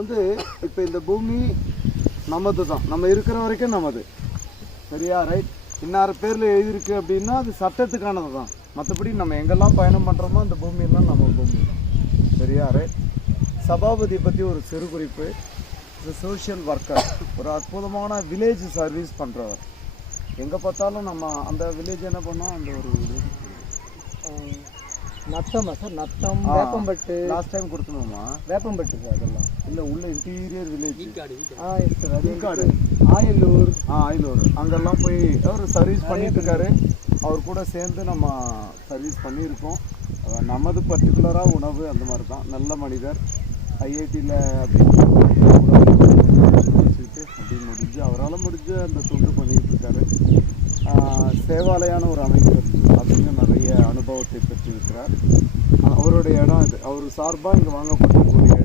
வந்து இப்போ இந்த பூமி நமது தான், நம்ம இருக்கிற வரைக்கும் நமது, சரியா? ரைட். இன்னார பேரில் எழுதியிருக்கு அப்படின்னா அது சட்டத்துக்கானது தான். மற்றபடி நம்ம எங்கெல்லாம் பயணம் பண்ணுறோமோ அந்த பூமியெல்லாம் நம்ம பூமி தான், சரியா? ரைட். சபாபதி பற்றி ஒரு சிறு குறிப்பு. சோஷியல் ஒர்க்கர், ஒரு அற்புதமான வில்லேஜ் சர்வீஸ் பண்ணுறவர். எங்கே பார்த்தாலும் நம்ம அந்த வில்லேஜ் என்ன பண்ணோம், அந்த ஒரு நத்தமா sir, Natham, Veppampattu last time கொடுக்கணுமா? வேப்பம்பட்டு சார், அதெல்லாம் இல்லை உள்ள இன்டீரியர் வில்லேஜ், ஈக்காடு, ஆயலூர், ஆயலூர், அங்கெல்லாம் போய் அவர் சர்வீஸ் பண்ணிட்டு இருக்காரு. அவர் கூட சேர்ந்து நம்ம சர்வீஸ் பண்ணியிருக்கோம். நமது பர்டிகுலராக உணவு அந்த மாதிரி தான். நல்ல மனிதர். ஐஐடியில் வச்சுக்கிட்டு அப்படி முடிஞ்சு அவரால் முடிஞ்சு அந்த தொண்டு பண்ணிகிட்டு இருக்காரு. சேவாலயான ஒரு அமைச்சர் அப்படின்னு நிறைய அனுபவத்தை பெற்றிருக்கிறார். அவருடைய இடம் இது. அவர் சார்பாக இங்கே வாங்கப்பட்டிருக்கக்கூடிய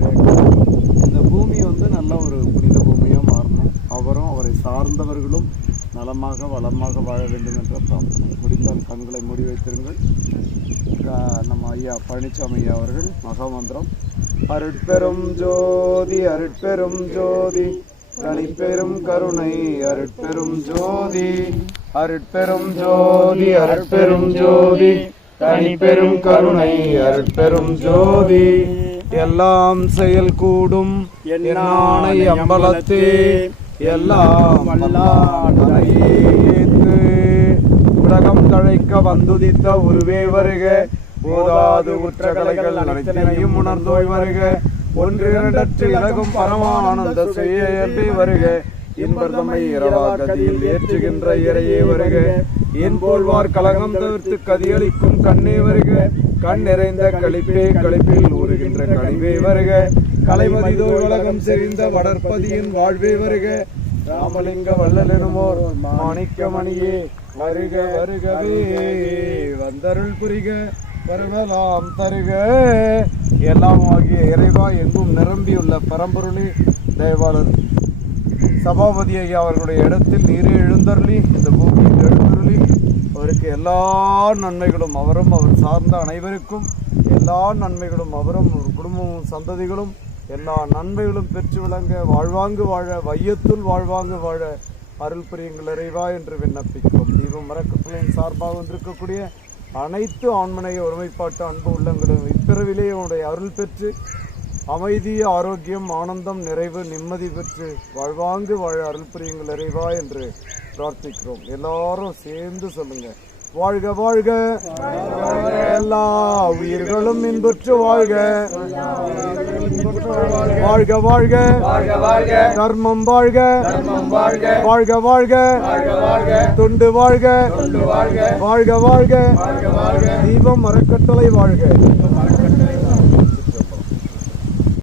இந்த பூமி வந்து நல்ல ஒரு புனித பூமியாக மாறணும். அவரும் அவரை சார்ந்தவர்களும் நலமாக வளமாக வாழ வேண்டும் என்ற பிரார்த்தனை. முடிந்தால் கண்களை மூடி வைத்திருங்கள். நம்ம ஐயா பழனிசாமி ஐயா அவர்கள் மகாமந்திரம். அருட்பெரும் ஜோதி அருட்பெரும் ஜோதி தனிப்பெரும் கருணை அருட்பெரும் ஜோதி அருட்பெரும் ஜோதி அருட்பெரும் ஜோதி தனிப்பெரும் கருணை அருட்பெரும் ஜோதி. எல்லாம் செயல் கூடும் என்னானை அம்பலத்தே எல்லாம் உலகம் தழைக்க வந்துதித்த உருவே வருக. போதாது உற்ற கலைகள் அனைத்தினையும் உணர்ந்தோய் வருக. ஒன்று இரண்டற்று இலகும் பரமானந்த செய்ய வருக. இன்பர்தமை இரவாகதியில் ஏற்றுகின்ற இறையே வருக. என் போல்வார் கலகம் தவிர்த்து கதியளிக்கும் கண்ணே வருக. கண் நிறைந்த களிப்பே களிப்பில் ஊறுகின்ற கழிவே வருக. கலைமதிதோ உலகம் செறிந்த வளர்ப்பதியின் வாழ்வே வருக. ராமலிங்க வள்ளலெனுமோர் மாணிக்க மணியே வருக வருகவே. வந்தருள் புரிக வருவலாம் தருக. எல்லாம் ஆகிய இறைவா எங்கும் நிரம்பியுள்ள பரம்பொருளே, தேவாளர் சபாபதி ஐயா அவர்களுடைய இடத்தில் நீரே எழுந்தருளி இந்த பூமியில் எழுந்தருளி அவருக்கு எல்லா நன்மைகளும், அவரும் அவர் சார்ந்த அனைவருக்கும் எல்லா நன்மைகளும், அவரும் ஒரு குடும்பமும் சந்ததிகளும் எல்லா நன்மைகளும் பெற்று விளங்க, வாழ்வாங்கு வாழ, வையத்துள் வாழ்வாங்கு வாழ அருள் புரியுங்கள் இறைவா என்று விண்ணப்பிக்கிறோம். தீபம் மரக்கட்டளையின் சார்பாக வந்திருக்கக்கூடிய அனைத்து ஆண்மனைய ஒருமைப்பாட்டு அன்பு உள்ளங்களும் இப்பிறவிலே உடைய அருள் பெற்று அமைதி, ஆரோக்கியம், ஆனந்தம், நிறைவு, நிம்மதி பெற்று வாழ்வாங்கு வாழ அருள் புரியுங்கள் இறைவா என்று பிரார்த்திக்கிறோம். எல்லாரும் சேர்ந்து சொல்லுங்க. வாழ்க வாழ்க, எல்லா உயிர்களும் இன்புற்று வாழ்க. வாழ்க வாழ்க, தர்மம் வாழ்க, வாழ்க வாழ்க, தொண்டு வாழ்க, வாழ்க வாழ்க, தீபம் அறக்கட்டளை வாழ்க.